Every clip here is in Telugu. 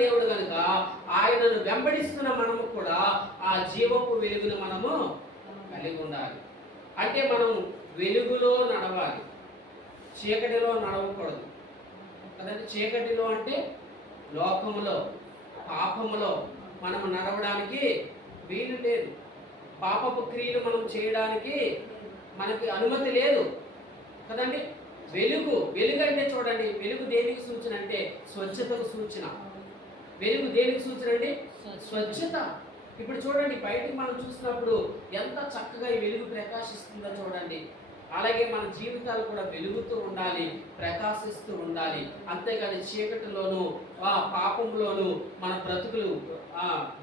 దేవుడు కనుక ఆయనను వెంబడిస్తున్న మనము కూడా ఆ జీవపు వెలుగును మనము కలిగి ఉండాలి. అంటే మనం వెలుగులో నడవాలి, చీకటిలో నడవకూడదు కదండి. చీకటిలో అంటే లోకములో, పాపములో మనం నడవడానికి వీలు లేదు. పాపపు క్రియలు మనం చేయడానికి మనకి అనుమతి లేదు కదండి. వెలుగు అంటే చూడండి, వెలుగు దేనికి సూచన అంటే స్వచ్ఛతకు సూచన. వెలుగు దేనికి సూచన అండి? స్వచ్ఛత. ఇప్పుడు చూడండి, బయటికి మనం చూసినప్పుడు ఎంత చక్కగా ఈ వెలుగు ప్రకాశిస్తుందో చూడండి. అలాగే మన జీవితాలు కూడా వెలుగుతూ ఉండాలి, ప్రకాశిస్తూ ఉండాలి. అంతేగాని చీకటిలోను పాపంలోను మన బ్రతుకులు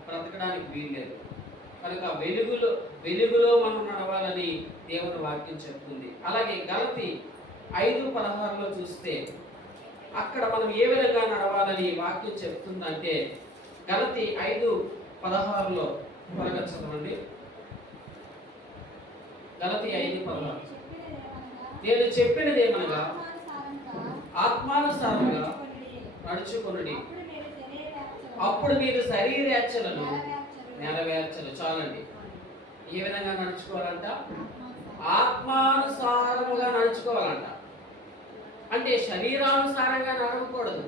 బ్రతకడానికి వీల్లేదు. కనుక వెలుగులో మనం నడవాలని దేవుని వాక్యం చెప్తుంది. అలాగే గలతీ 5:16 చూస్తే అక్కడ మనం ఏ విధంగా నడవాలని వాక్యం చెప్తుందంటే, గలతీ 5:16 త్వరగా చదవండి. గలతీ 5:16 నేను చెప్పినది ఏమనగా ఆత్మానుసారంగా నడుచుకొనుడి, అప్పుడు మీరు శరీరేచ్ఛలను నెరవేర్చలు. చాలండి. ఏ విధంగా నడుచుకోవాలంట? ఆత్మానుసారముగా నడుచుకోవాలంట. అంటే శరీరానుసారంగా నడవకూడదు.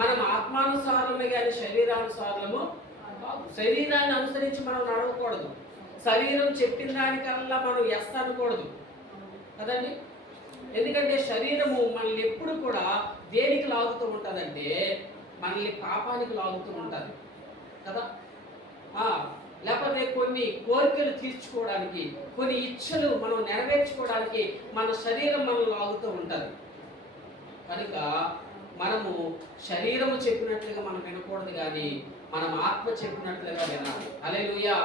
మనం ఆత్మానుసారమే కానీ శరీరానుసారము శరీరాన్ని అనుసరించి మనం నడవకూడదు. శరీరం చెప్పిన దానికల్లా మనం ఎస్ అనకూడదు కదండి. ఎందుకంటే శరీరము మనల్ని ఎప్పుడు కూడా దేనికి లాగుతూ ఉంటుందంటే మనల్ని పాపానికి లాగుతూ ఉంటుంది కదా. లేకపోతే కొన్ని కోరికలు తీర్చుకోవడానికి, కొన్ని ఇచ్చలు మనం నెరవేర్చుకోవడానికి మన శరీరం మనం లాగుతూ ఉంటుంది. కనుక మనము శరీరము చెప్పినట్లుగా మనం వినకూడదు, కానీ మనం ఆత్మ చెప్పినట్లుగా వినాలి. హల్లెలూయా.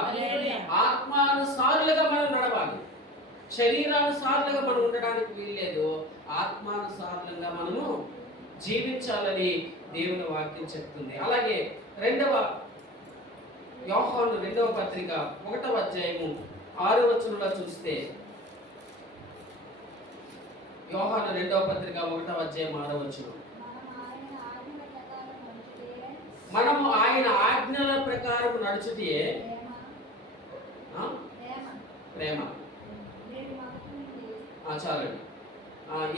ఆత్మానుసారులుగా మనం నడవాలి. శరీరానుసారులుగా మనం ఉండడానికి వీల్లేదు. ఆత్మానుసారులుగా మనము జీవించాలని దేవుని వాక్యం చెప్తుంది. అలాగే యోహాను 2వ పత్రిక 1వ అధ్యాయము 6వ వచనంలో చూస్తే, యోహాను 2వ పత్రిక 1వ అధ్యాయం 6వ వచనం, మనము ఆయన ఆజ్ఞల ప్రకారం నడుచుటే ప్రేమ. చాలండి.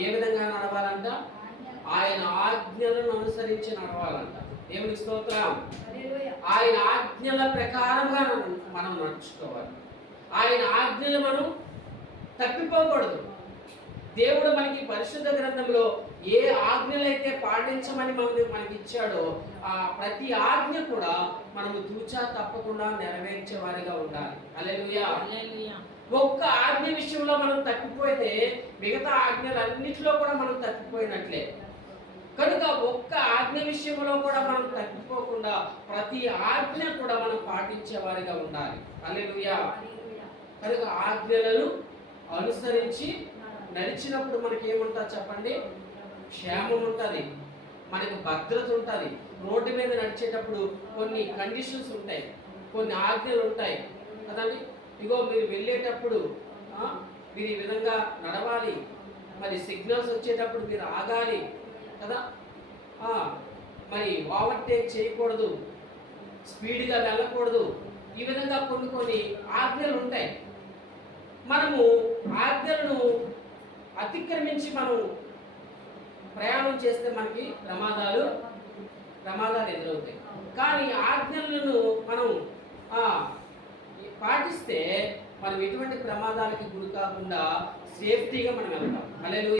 ఏ విధంగా నడవాలంట? ఆయన ఆజ్ఞలను అనుసరించి నడవాలంట. దేవునికి స్తోత్రం. ఆయన ఆజ్ఞల ప్రకారంగా మనం నడుచుకోవాలి. ఆయన ఆజ్ఞలు మనం తప్పిపోకూడదు. దేవుడు మనకి పరిశుద్ధ గ్రంథంలో ఏ ఆజ్ఞలైతే పాటించమని మనకి ఇచ్చాడో ఆ ప్రతి ఆజ్ఞ కూడా మనము తూచా తప్పకుండా నెరవేర్చే వారిగా ఉండాలి. హల్లెలూయా. ఒక్క ఆజ్ఞ విషయంలో మనం తప్పిపోతే మిగతా ఆజ్ఞలన్నిటిలో కూడా మనం తప్పిపోయినట్లే. కనుక ఒక్క ఆజ్ఞ విషయంలో కూడా మనం తప్పిపోకుండా ప్రతి ఆజ్ఞ కూడా మనం పాటించే వారిగా ఉండాలి. హల్లెలూయా. కనుక ఆజ్ఞలను అనుసరించి నడిచినప్పుడు మనకి ఏముంటుంది చెప్పండి? క్షేమం ఉంటుంది, మనకి భద్రత ఉంటుంది. రోడ్డు మీద నడిచేటప్పుడు కొన్ని కండిషన్స్ ఉంటాయి, కొన్ని ఆజ్ఞలు ఉంటాయి కదండి. ఇగో మీరు వెళ్ళేటప్పుడు మీరు ఈ విధంగా నడవాలి, మరి సిగ్నల్స్ వచ్చేటప్పుడు మీరు ఆగాలి కదా, మరి ఓవర్టేక్ చేయకూడదు, స్పీడ్గా వెళ్ళకూడదు. ఈ విధంగా కొన్ని ఆజ్ఞలు ఉంటాయి. మనము ఆజ్ఞలను అతిక్రమించి మనం ప్రయాణం చేస్తే మనకి ప్రమాదాలు ఎదురవుతాయి. కానీ ఆజ్ఞలను మనం పాటిస్తే మనం ఎటువంటి ప్రమాదాలకి గురి కాకుండా సేఫ్టీగా మనం వెళ్తాం. హల్లెలూయా.